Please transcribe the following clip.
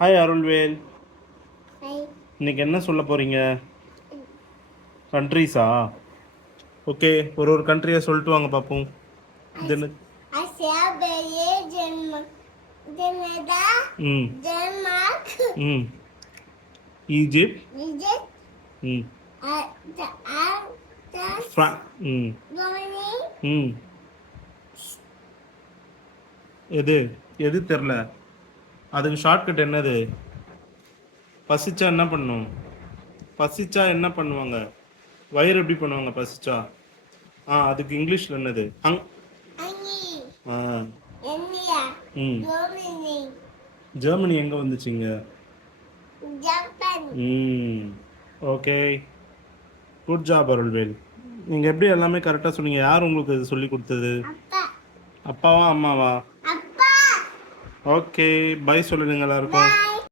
Hi Arulvel. Hi. இன்னைக்கு என்ன சொல்ல போறீங்க? கண்ட்ரீஸா? ஓகே, ஒரு ஒரு கண்ட்ரியை சொல்லிட்டு வாங்க பார்ப்போம். தென் Australia, Canada, ம் Denmark, ம் ஈஜிப்ட். Egypt, ம் the ஃப்ரா ம் Germany, ம் எது எது தெரில. அதுக்கு ஷார்ட்கட் என்னது? பசிச்சா என்ன பண்ணும்? பசிச்சா என்ன பண்ணுவாங்க? வயிறு எப்படி பண்ணுவாங்க பசிச்சா? அதுக்கு இங்கிலீஷில் என்னது? Annie, ஆ India, ம் Germany, ஜெர்மனி எங்கே வந்துச்சுங்க? Japan, ம் ஓகே, குட் ஜாப் அருள்வேல். நீங்கள் எப்படி எல்லாமே கரெக்டாக சொன்னீங்க? யார் உங்களுக்கு இது சொல்லி கொடுத்தது? Appa, அப்பாவா அம்மாவா? Appa, ஓகே, பை சொல்லிடுங்க எல்லாருக்கும். bye.